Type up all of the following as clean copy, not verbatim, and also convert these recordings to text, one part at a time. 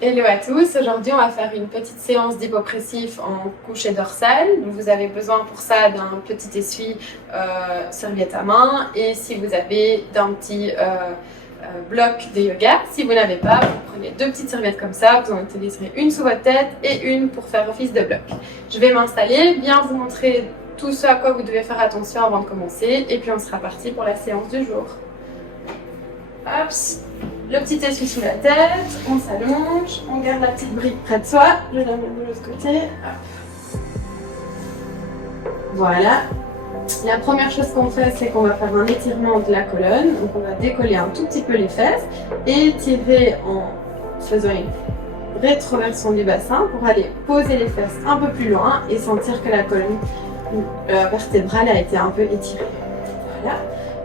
Hello à tous, aujourd'hui on va faire une petite séance d'hypopressif en couché dorsal. Donc, vous avez besoin pour ça d'un petit essuie serviette à main et si vous avez d'un petit bloc de yoga. Si vous n'avez pas, vous prenez deux petites serviettes comme ça, vous en utiliserez une sous votre tête et une pour faire office de bloc. Je vais m'installer, bien vous montrer tout ce à quoi vous devez faire attention avant de commencer et puis on sera parti pour la séance du jour. Hop, le petit essuie sous la tête, on s'allonge, on garde la petite brique près de soi, je la mets de l'autre côté. Hop. Voilà. La première chose qu'on fait, c'est qu'on va faire un étirement de la colonne. Donc on va décoller un tout petit peu les fesses et tirer en faisant une rétroversion du bassin pour aller poser les fesses un peu plus loin et sentir que la colonne vertébrale a été un peu étirée. Voilà.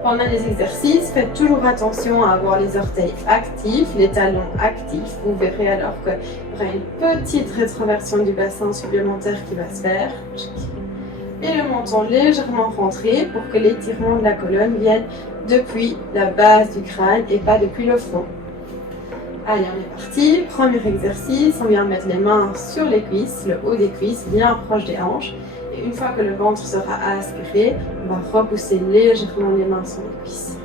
Pendant les exercices, faites toujours attention à avoir les orteils actifs, les talons actifs. Vous verrez alors qu'il y aura une petite rétroversion du bassin supplémentaire qui va se faire. Et le menton légèrement rentré pour que l'étirement de la colonne vienne depuis la base du crâne et pas depuis le front. Allez, on est parti. Premier exercice, on vient mettre les mains sur les cuisses, le haut des cuisses, bien proche des hanches. Et une fois que le ventre sera aspiré, on va repousser légèrement les mains sur les cuisses.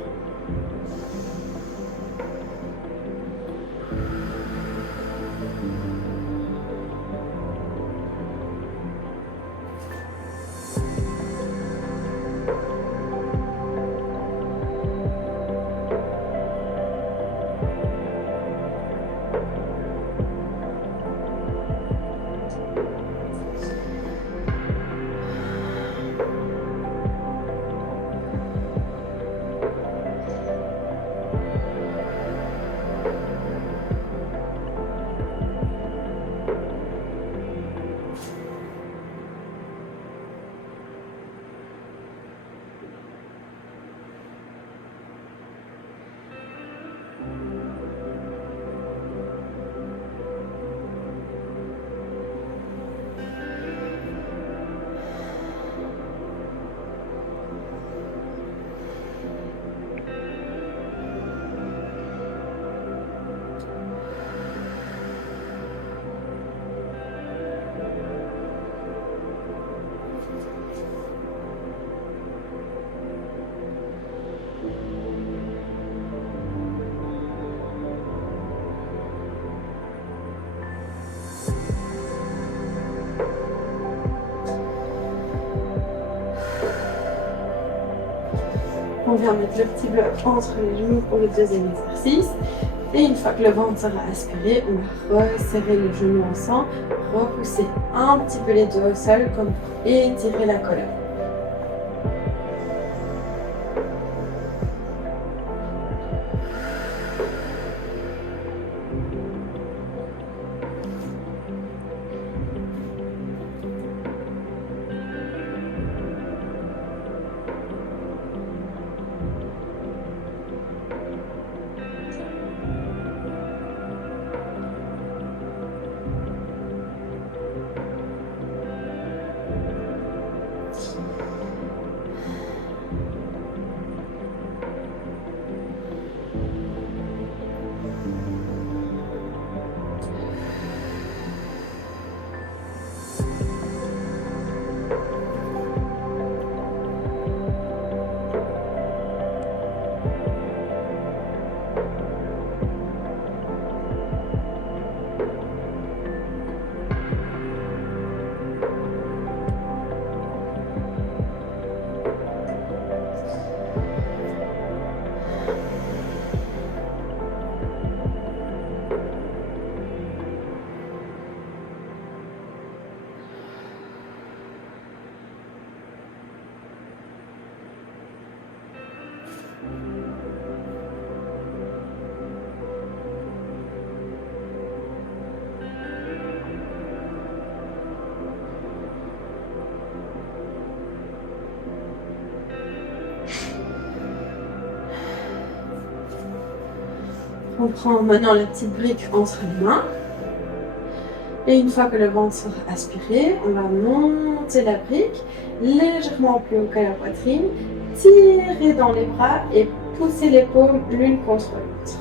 On vient mettre le petit bloc entre les genoux pour le deuxième exercice. Et une fois que le ventre sera aspiré, on va resserrer les genoux ensemble, repousser un petit peu les dos au sol comme pour étirer la colonne. On prend maintenant la petite brique entre les mains. Et une fois que le ventre sera aspiré, on va monter la brique légèrement plus haut que la poitrine, tirer dans les bras et pousser les paumes l'une contre l'autre.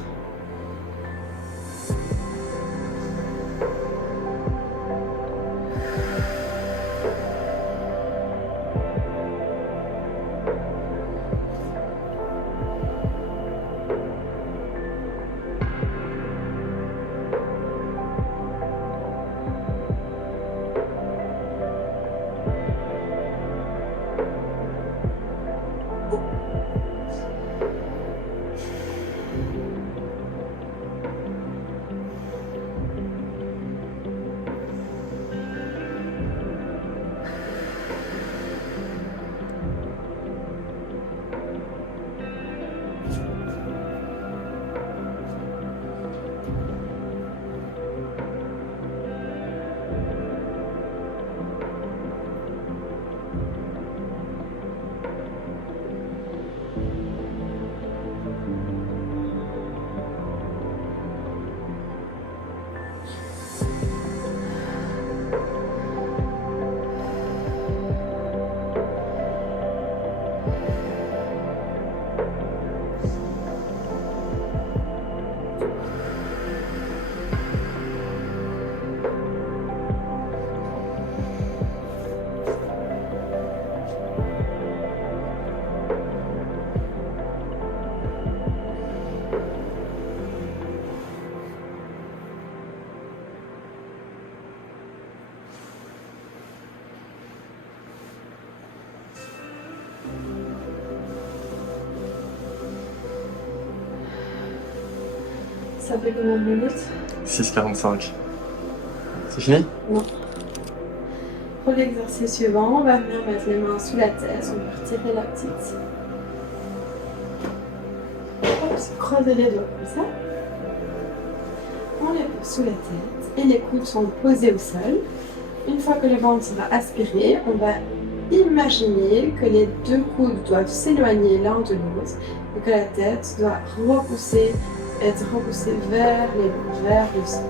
Ça fait combien de minutes? 6,45. C'est fini? Non. Pour l'exercice suivant, on va venir mettre les mains sous la tête, on va retirer la petite. Hop, croiser les doigts comme ça. On les pose sous la tête et les coudes sont posés au sol. Une fois que le ventre sera aspiré, on va imaginer que les deux coudes doivent s'éloigner l'un de l'autre et que la tête doit être repoussée vers le sol.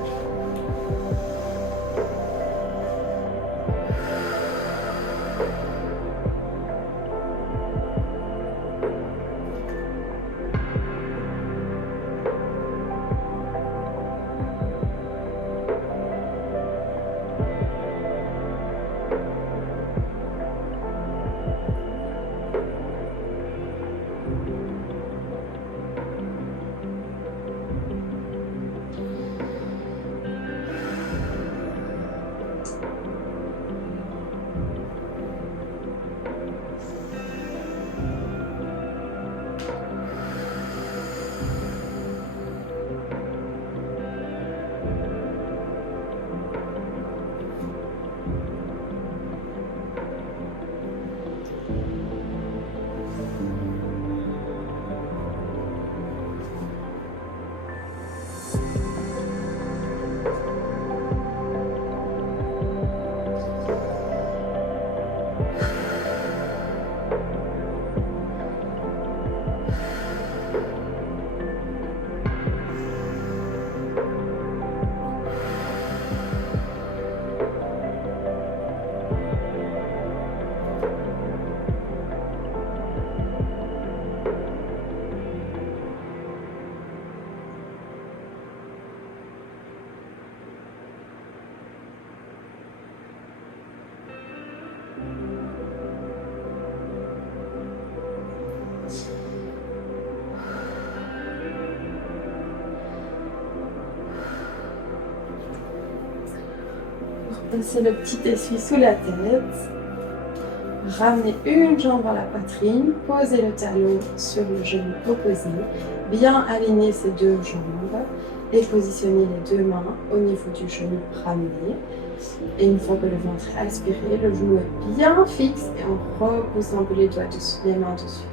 Passez le petit essuie sous la tête. Ramenez une jambe vers la poitrine. Posez le talon sur le genou opposé. Bien aligner ces deux jambes. Et positionnez les deux mains au niveau du genou ramené. Et une fois que le ventre est aspiré, le genou est bien fixe et on repousse un peu les doigts dessus, les mains dessus.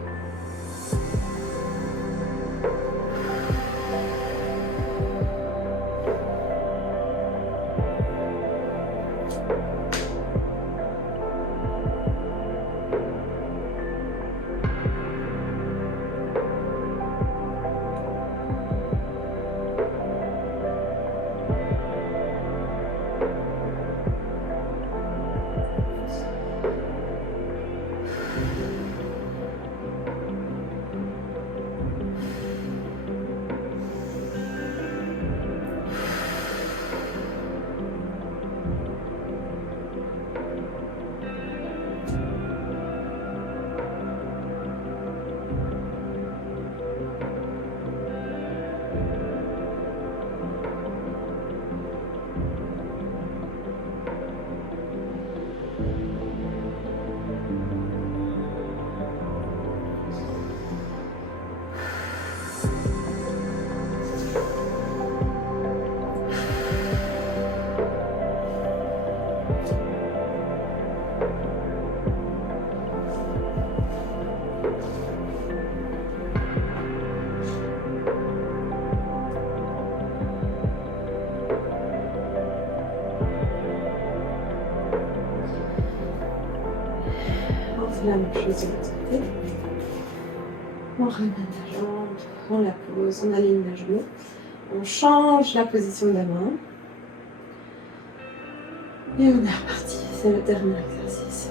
La même chose de l'autre côté. On ramène la jambe, on la pose, on aligne le genou. On change la position de la main. Et on est reparti. C'est le dernier exercice.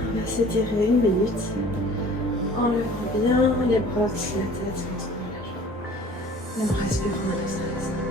On va s'étirer 1 minute en levant bien les bras au-dessus de la tête, en tournant la jambe. Et en respirant à notre aise.